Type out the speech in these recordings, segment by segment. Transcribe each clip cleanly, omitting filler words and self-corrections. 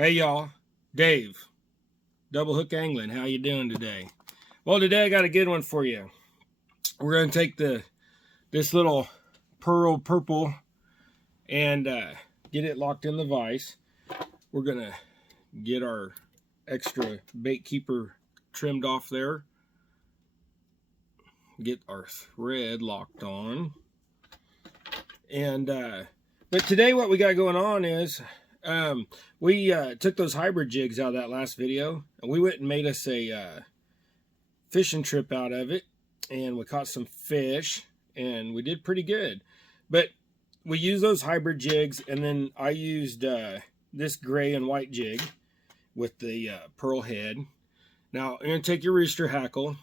Hey y'all, Dave, Double Hook Angling. How you doing today? Well, today I got a good one for you. We're gonna take this little pearl purple and get it locked in the vise. We're gonna get our extra bait keeper trimmed off there. Get our thread locked on. And but today what we got going on is we took those hybrid jigs out of that last video, and we went and made us a fishing trip out of it, and we caught some fish, and we did pretty good. But we used those hybrid jigs, and then I used this gray and white jig with the pearl head. Now I'm going to take your rooster hackle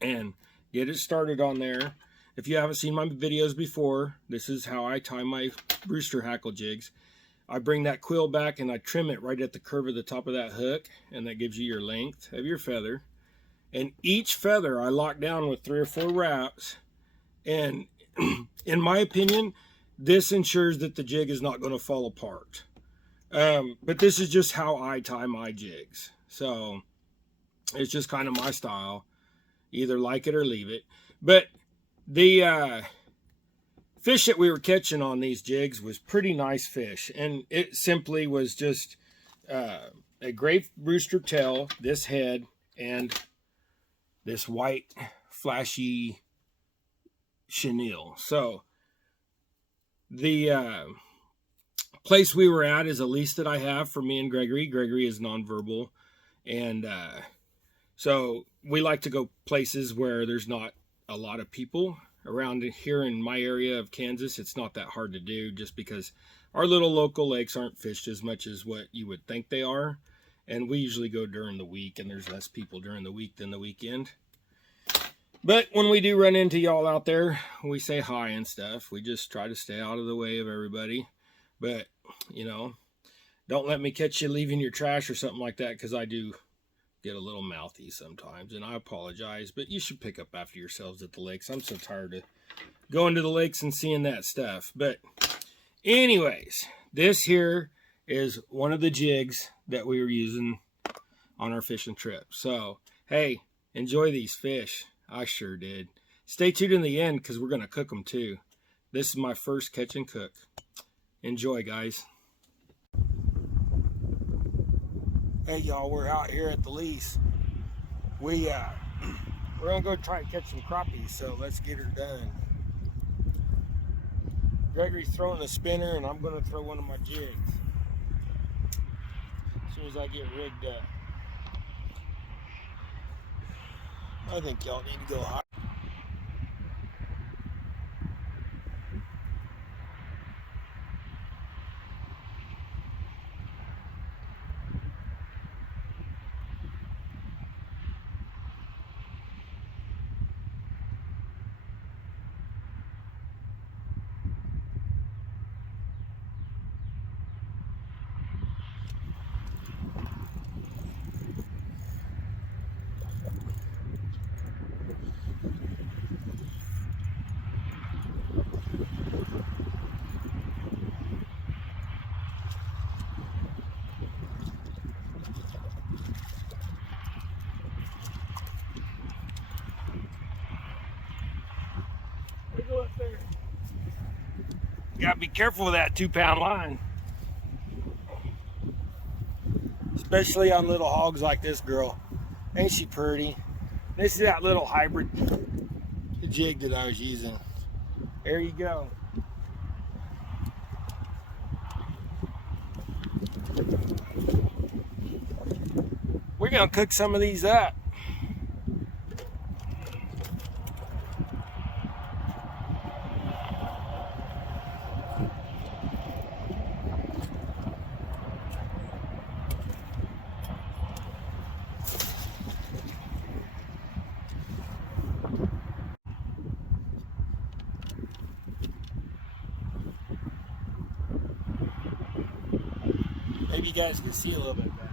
and get it started on there. If you haven't seen my videos before, this is how I tie my rooster hackle jigs. I bring that quill back and I trim it right at the curve of the top of that hook, and that gives you your length of your feather. And each feather I lock down with 3 or 4 wraps, and in my opinion, this ensures that the jig is not going to fall apart. But this is just how I tie my jigs, so it's just kind of my style. Either like it or leave it. But the fish that we were catching on these jigs was pretty nice fish, and it simply was just a gray rooster tail, this head, and this white flashy chenille. So the place we were at is a lease that I have for me and Gregory. Gregory is nonverbal, and so we like to go places where there's not a lot of people. Around here in my area of Kansas, it's not that hard to do, just because our little local lakes aren't fished as much as what you would think they are. And we usually go during the week, and there's less people during the week than the weekend. But when we do run into y'all out there, we say hi and stuff. We just try to stay out of the way of everybody. But, you know, don't let me catch you leaving your trash or something like that, because I do get a little mouthy sometimes, and I apologize, but you should pick up after yourselves at the lakes. I'm so tired of going to the lakes and seeing that stuff. But anyways, this here is one of the jigs that we were using on our fishing trip. So hey, enjoy these fish. I sure did. Stay tuned in the end, because we're going to cook them too. This is my first catch and cook. Enjoy, guys. Hey y'all, we're out here at the lease. We're gonna go try to catch some crappies, so let's get her done. Gregory's throwing a spinner, and I'm gonna throw one of my jigs as soon as I get rigged up. I think y'all need to go high. Go up there. You gotta be careful with that 2-pound line, especially on little hogs like this girl. Ain't she pretty? This is that little hybrid jig that I was using. There you go. We're gonna cook some of these up. Maybe you guys can see a little bit better.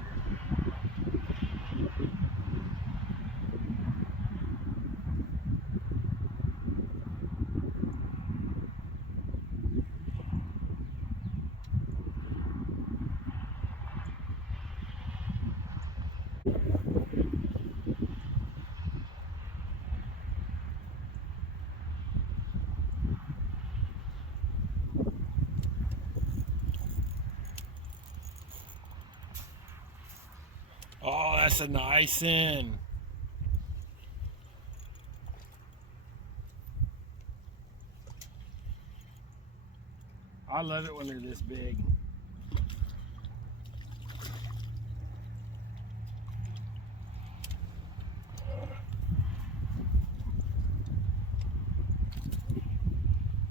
Oh, that's a nice one. I love it when they're this big.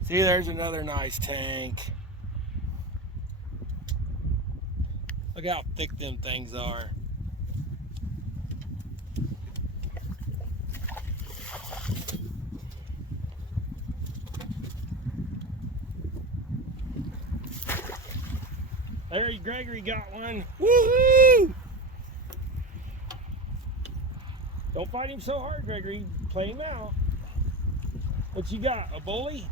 See, there's another nice tank. Look how thick them things are. There, Gregory got one. Woohoo! Don't fight him so hard, Gregory. Play him out. What you got? A bully?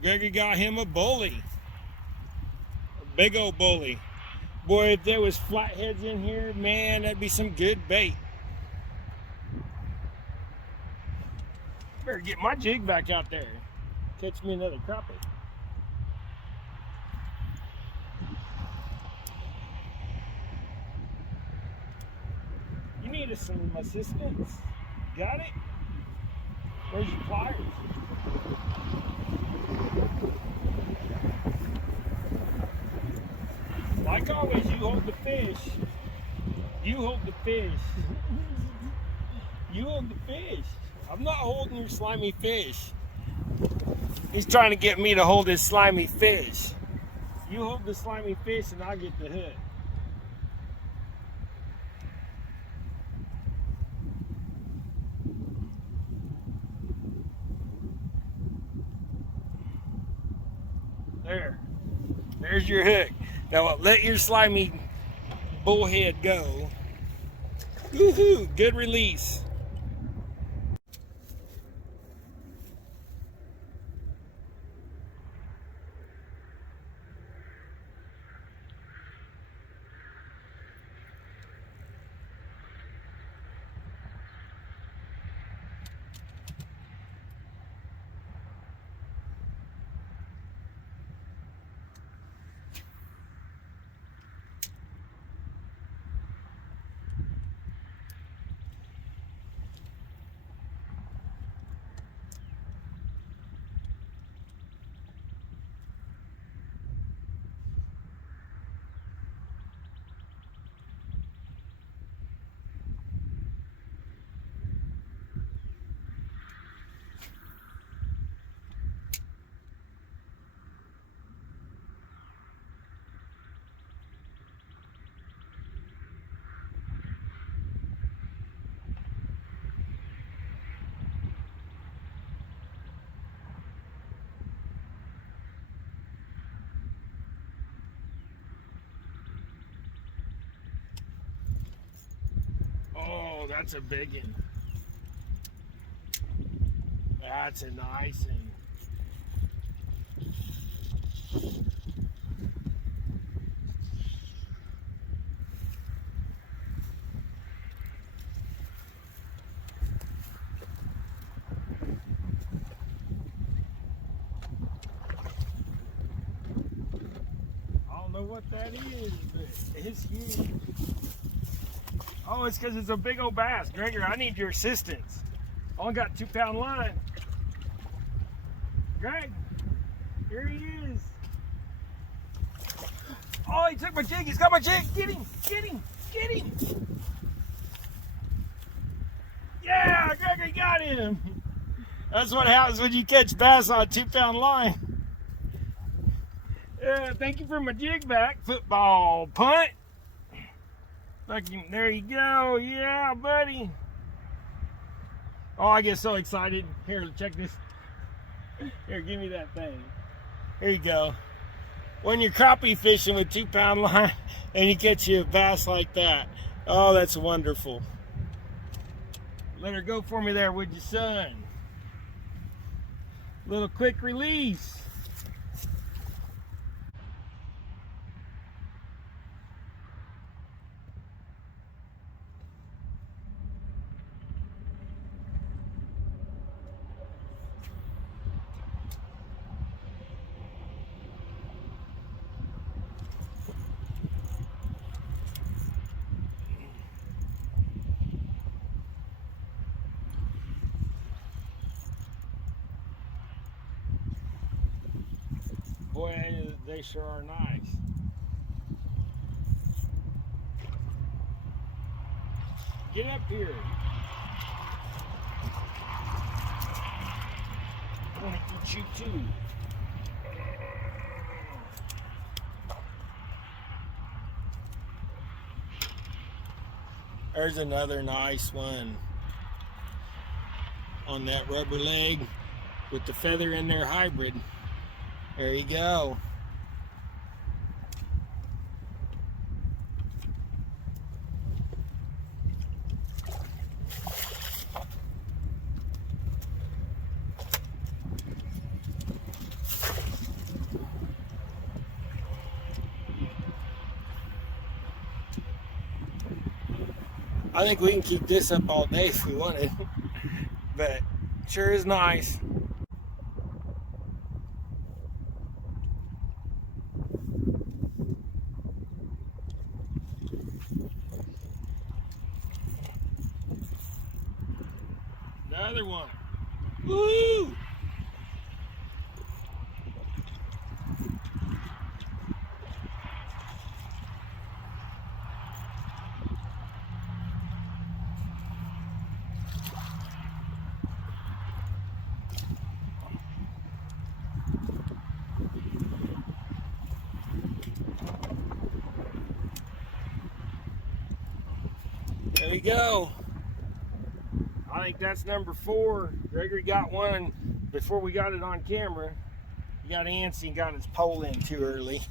Gregory got him a bully. A big old bully. Boy, if there was flatheads in here, man, that'd be some good bait. Better get my jig back out there. Catch me another crappie. You need some assistance. Got it? Where's your pliers? Like always, you hold the fish. You hold the fish. You hold the fish. I'm not holding your slimy fish. He's trying to get me to hold his slimy fish. You hold the slimy fish and I'll get the hook. There. There's your hook. Now let your slimy bullhead go. Woohoo! Good release. Oh, that's a big one. That's a nice one. I don't know what that is, but it's huge. Oh, it's because it's a big old bass. Gregor, I need your assistance. I only got 2-pound line. Greg, here he is. Oh, he took my jig. He's got my jig. Get him, get him, get him. Yeah, Gregory got him. That's what happens when you catch bass on a 2-pound line. Thank you for my jig back. Football punt. Fucking, there you go. Yeah, buddy. Oh, I get so excited. Here, check this. Here, give me that thing. Here you go. When you're crappie fishing with 2-pound line and you catch you a bass like that. Oh, that's wonderful. Let her go for me there, would you, son? Little quick release. Boy, they sure are nice. Get up here. I want to eat you too. There's another nice one on that rubber leg with the feather in there hybrid. There you go. I think we can keep this up all day if we wanted, but sure is nice. Another one. Woo! There we go. I think that's number 4. Gregory got one before we got it on camera. He got antsy and got his pole in too early.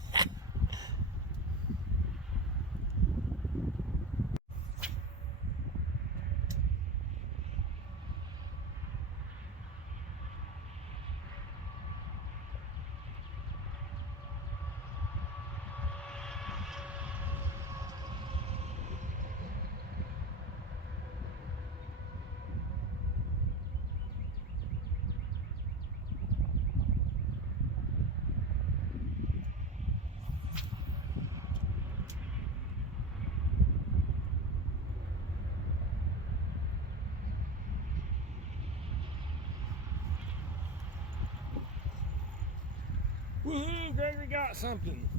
Woohoo, Gregory got something.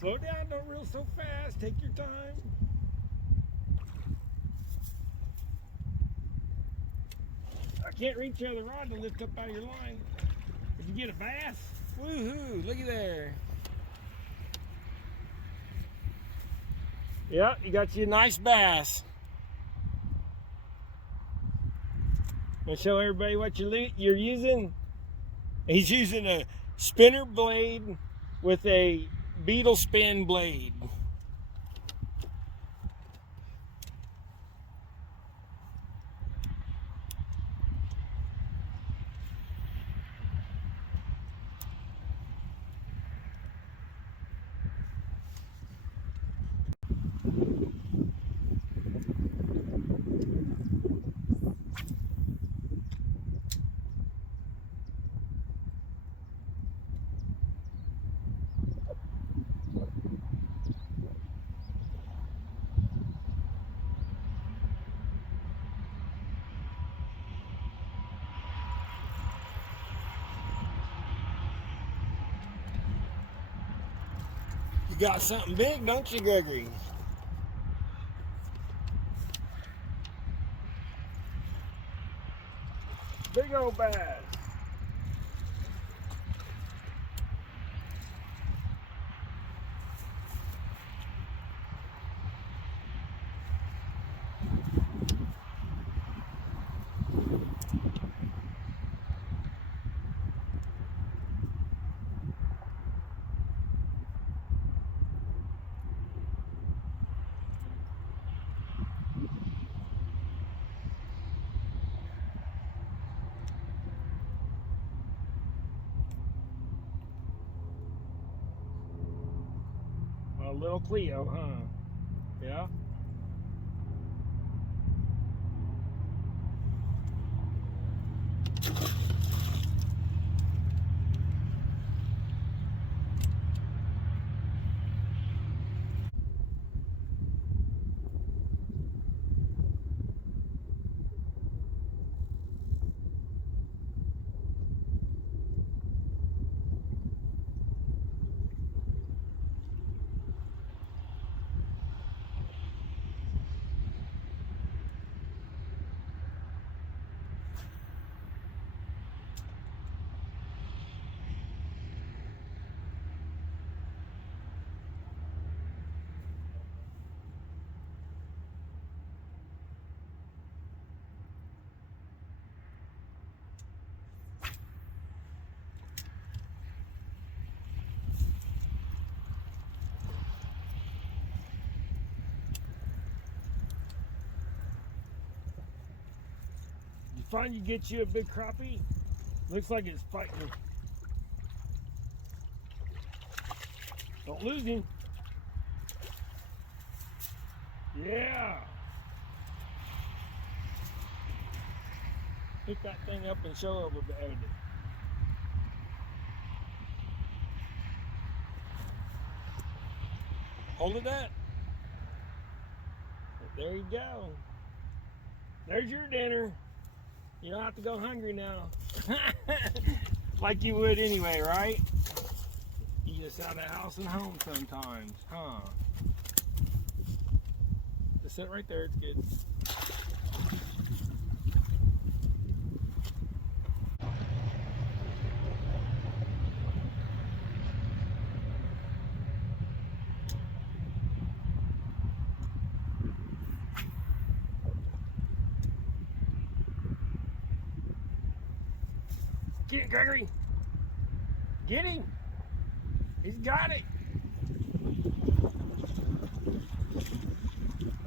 Slow down, don't reel so fast, take your time. I can't reach the other rod to lift up out of your line. If you get a bass, woohoo, looky there. Yep, you got you a nice bass. I'll show everybody what you're using. He's using a spinner blade with a beetle spin blade. You got something big, don't you, Gregory? Big old bass. A little Cleo, huh? Yeah. find you get you a big crappie? Looks like it's fighting. Don't lose him. Yeah. Pick that thing up and show over the evidence. Hold it up. There you go. There's your dinner. You don't have to go hungry now. Like you would anyway, right? You just out of house and home sometimes, huh? Just sit right there, it's good. Get it, Gregory. Get him. He's got it.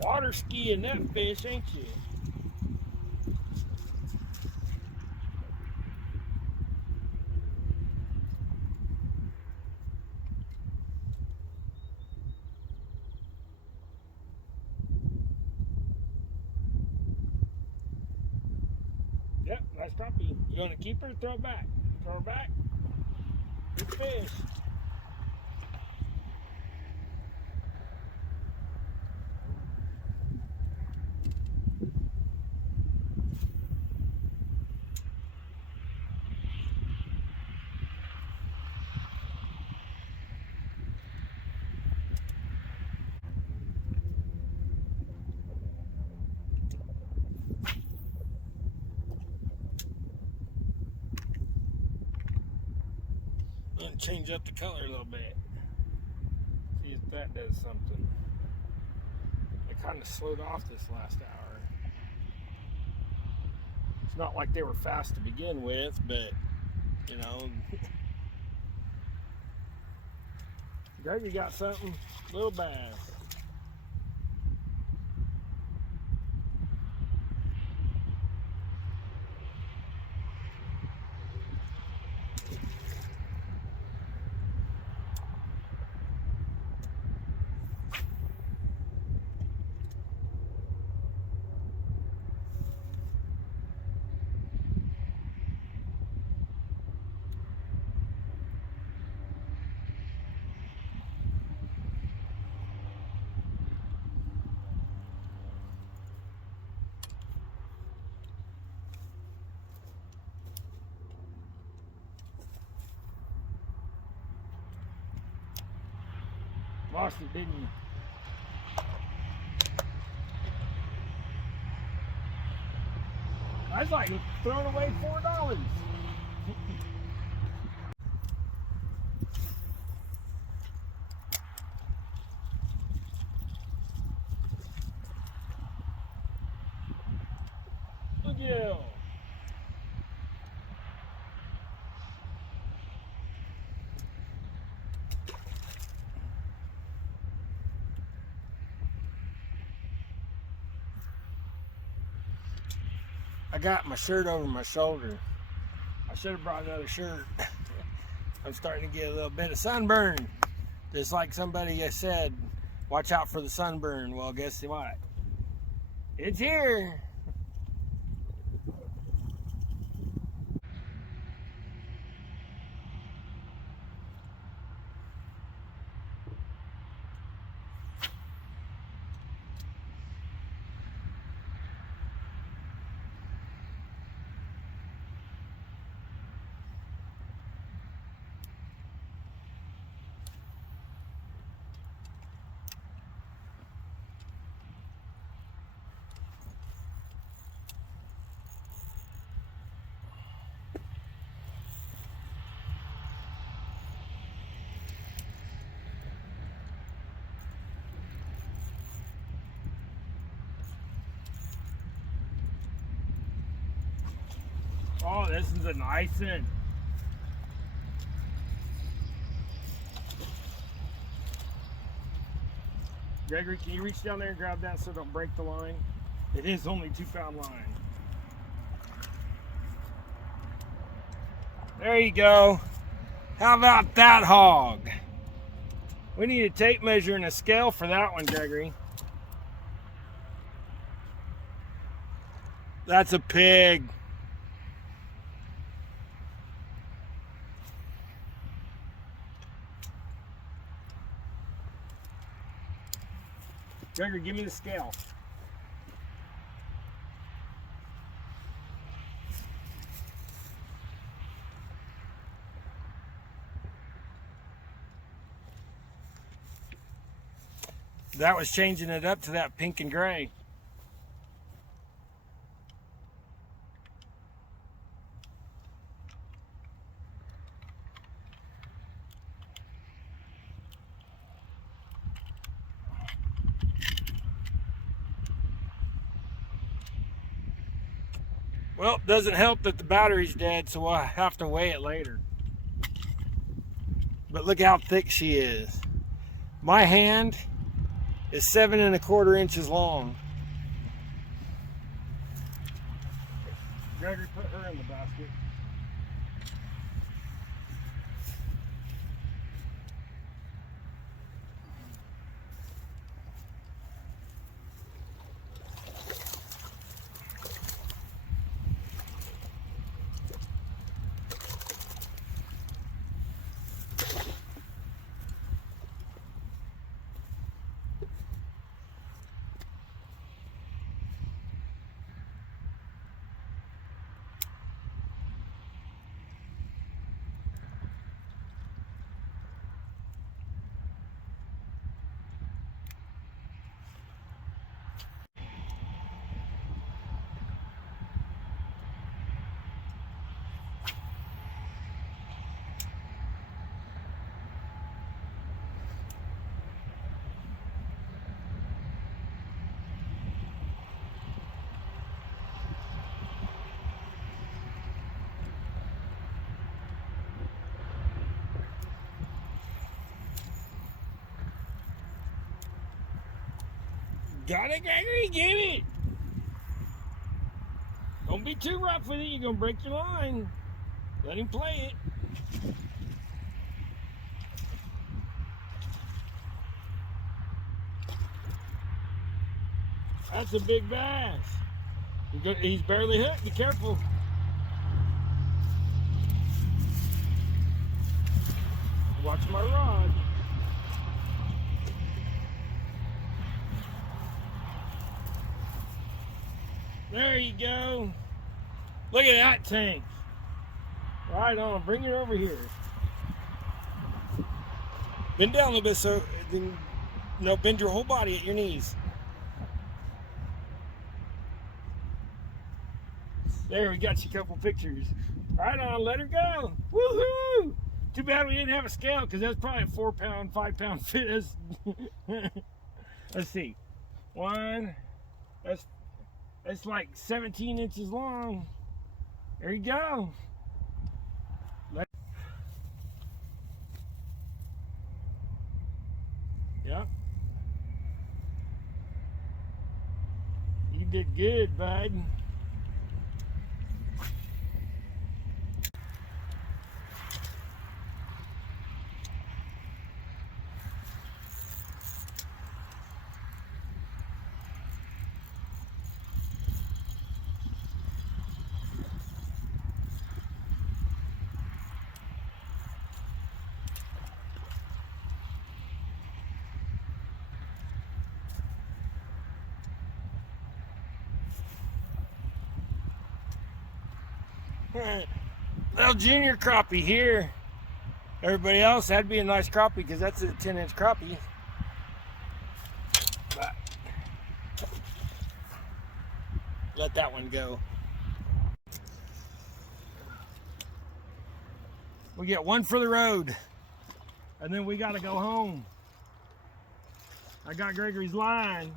Water skiing that fish, ain't you? Yep, nice crappie. You gonna keep her? Throw it back. Throw her back. Good fish. I'm gonna change up the color a little bit. See if that does something. I kind of slowed off this last hour. It's not like they were fast to begin with, but you know. Gregory got something, little bass. Lost it, didn't you? I was like throwing away $4. Look at you. I got my shirt over my shoulder. I should have brought another shirt. I'm starting to get a little bit of sunburn. Just like somebody said, watch out for the sunburn. Well, guess what? It's here. Oh, this is a nice one. Gregory, can you reach down there and grab that so don't break the line? It is only 2-pound line. There you go. How about that hog? We need a tape measure and a scale for that one, Gregory. That's a pig. Gregory, give me the scale. That was changing it up to that pink and gray. Well, it doesn't help that the battery's dead, so we'll have to weigh it later. But look how thick she is. My hand is 7 1/4 inches long. Gregory, put her in the basket. Got it, Gregory? Get it! Don't be too rough with it, you're gonna break your line. Let him play it. That's a big bass. He's barely hooked, be careful. Watch my rod. There you go. Look at that tank. Right on, bring it over here. Bend down a little bit so then, no, bend your whole body at your knees. There, we got you a couple pictures. Right on, let her go. Woohoo! Too bad we didn't have a scale because that's probably a 4 pound, 5 pound fish. Let's see. One, that's like 17 inches long. There you go. Yep. You did good, bud. Little junior crappie here. Everybody else, that'd be a nice crappie because that's a 10-inch crappie. But let that one go. We get one for the road, and then we got to go home. I got Gregory's line.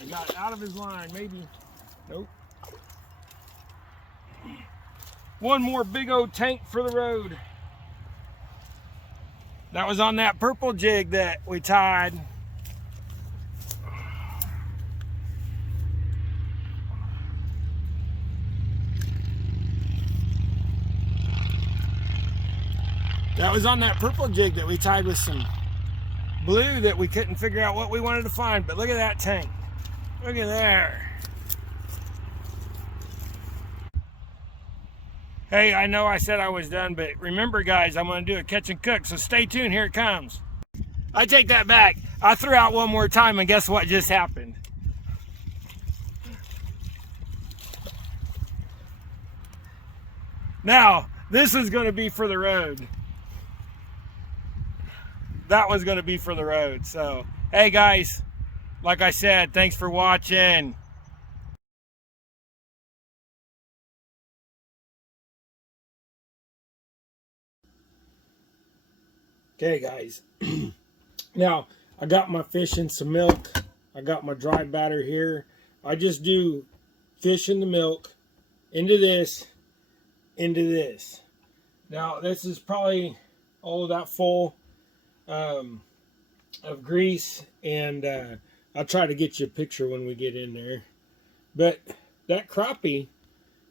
I got out of his line, maybe. Nope. One more big old tank for the road. That was on that purple jig that we tied. That was on that purple jig that we tied with some blue that we couldn't figure out what we wanted to find. But look at that tank. Look at there. Hey, I know I said I was done, but remember guys, I'm going to do a catch and cook, so stay tuned. Here it comes. I take that back. I threw out one more time, and guess what just happened? Now, this is going to be for the road. That was going to be for the road. So, hey guys, like I said, thanks for watching. Okay guys, now I got my fish in some milk. I got my dry batter here. I just do fish in the milk, into this, into this. Now this is probably all of that full of grease, and I'll try to get you a picture when we get in there. But that crappie,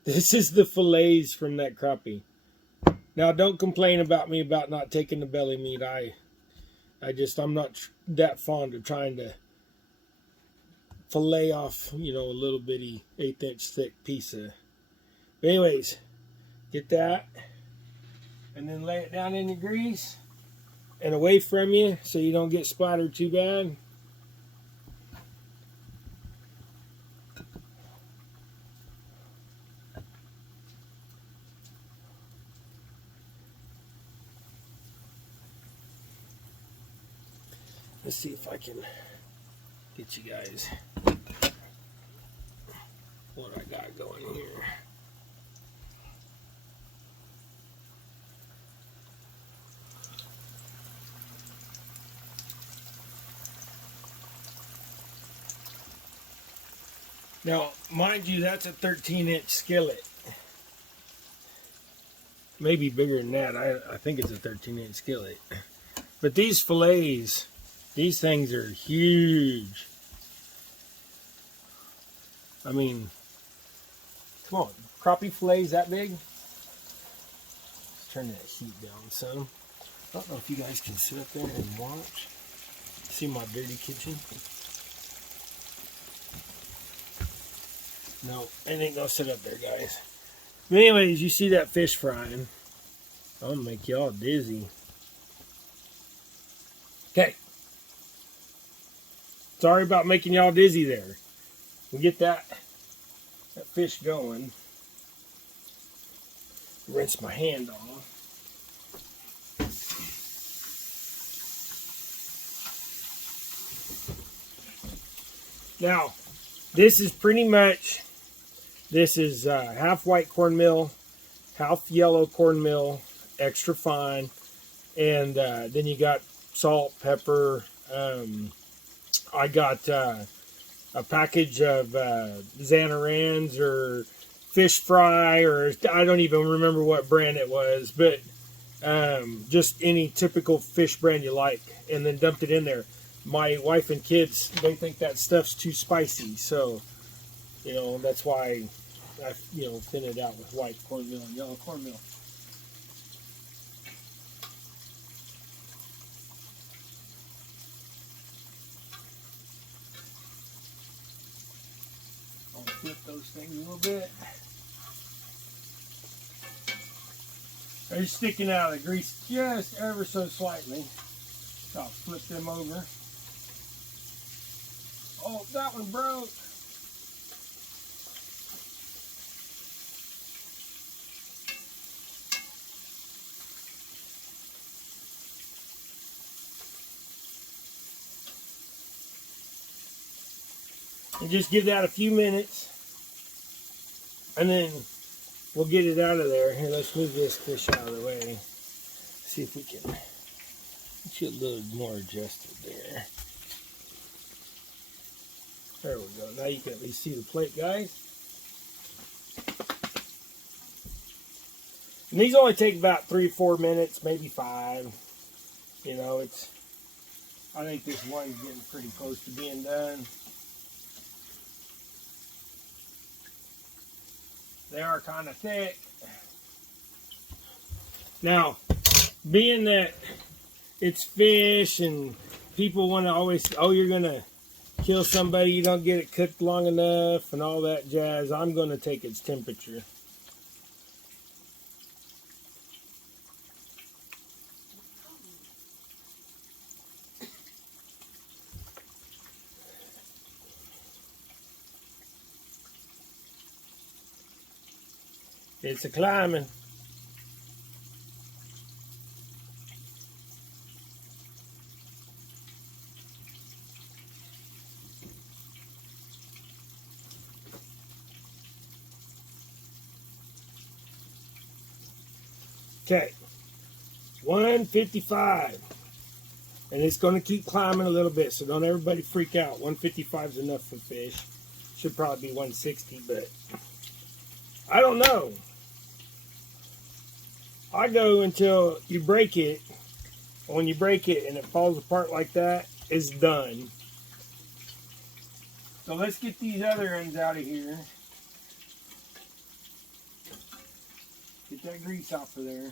this is the fillets from that crappie. Now, don't complain about me about not taking the belly meat. I'm not that fond of trying to fillet off, you know, a little bitty 1/8 inch thick piece of. But anyways, get that, and then lay it down in the grease and away from you so you don't get splattered too bad. Let's see if I can get you guys what I got going here. Now, mind you, that's a 13-inch skillet. Maybe bigger than that. I think it's a 13-inch skillet. But these fillets, these things are huge. I mean, come on, crappie fillets that big? Let's turn that heat down some. I don't know if you guys can sit up there and watch. See my dirty kitchen? No, I ain't gonna sit up there, guys. But anyways, you see that fish frying. I'm gonna make y'all dizzy. Okay. Sorry about making y'all dizzy there. We get that fish going. Rinse my hand off. Now, this is pretty much, this is half white cornmeal, half yellow cornmeal, extra fine, and then you got salt, pepper. I got a package of Zanarans or fish fry, or I don't even remember what brand it was, but just any typical fish brand you like, and then dumped it in there. My wife and kids, they think that stuff's too spicy, so you know that's why I thin it out with white cornmeal and yellow cornmeal. I'll flip those things a little bit. They're sticking out of the grease just ever so slightly. So I'll flip them over. Oh, that one broke. And just give that a few minutes, and then we'll get it out of there. Here, let's move this fish out of the way. See if we can get you a little more adjusted there. There we go. Now you can at least see the plate, guys. And these only take about 3 or 4 minutes, maybe 5. You know, I think this one's getting pretty close to being done. They are kind of thick. Now, being that it's fish and people want to always, oh, you're going to kill somebody, you don't get it cooked long enough and all that jazz, I'm going to take its temperature. It's a climbing. Okay, 155, and it's going to keep climbing a little bit, so don't everybody freak out. 155 is enough for fish. Should probably be 160, but I don't know. I go until you break it. When you break it and it falls apart like that, it's done. So let's get these other ends out of here. Get that grease off of there.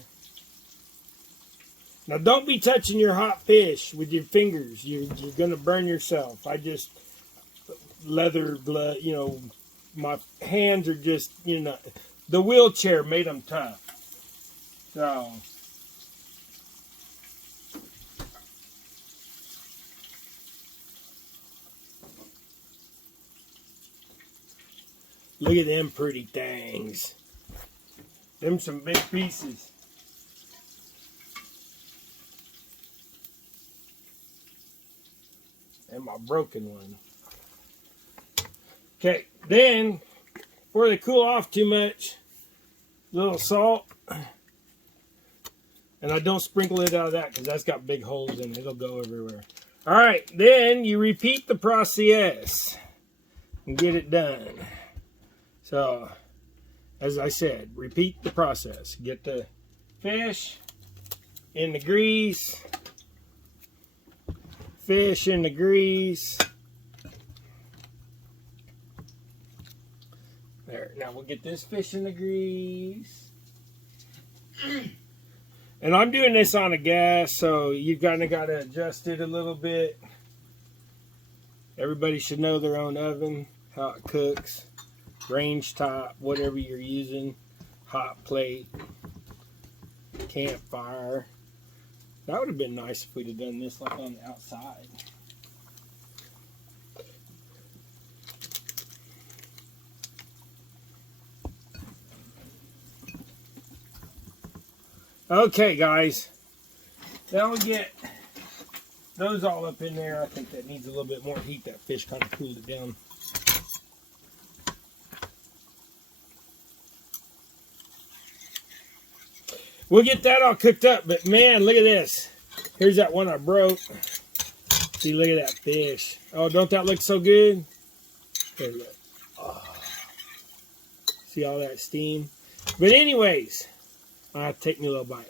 Now don't be touching your hot fish with your fingers. You're going to burn yourself. I just, leather glove, you know, my hands are just, you know, the wheelchair made them tough. So, look at them pretty things. Them some big pieces. And my broken one. Okay, then, before they cool off too much, a little salt. And I don't sprinkle it out of that because that's got big holes in it. It'll go everywhere. All right, then you repeat the process and get it done. So, as I said, repeat the process. Get the fish in the grease. Fish in the grease. There. Now we'll get this fish in the grease. And I'm doing this on a gas, so you kind of got to adjust it a little bit. Everybody should know their own oven, how it cooks. Range top, whatever you're using. Hot plate. Campfire. That would have been nice if we'd have done this like on the outside. Okay, guys. Now we get those all up in there. I think that needs a little bit more heat. That fish kind of cooled it down. We'll get that all cooked up. But man, look at this. Here's that one I broke. See, look at that fish. Oh, don't that look so good? There, look. Oh. See all that steam? But anyways, I'll take me a little bite.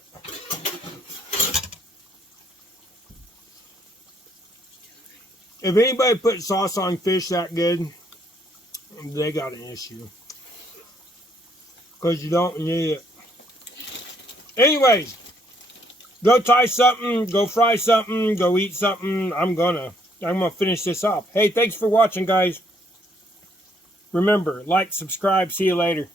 If anybody puts sauce on fish that good, they got an issue. Because you don't need it. Anyways, go try something, go fry something, go eat something. I'm gonna finish this off. Hey, thanks for watching, guys. Remember, like, subscribe. See you later.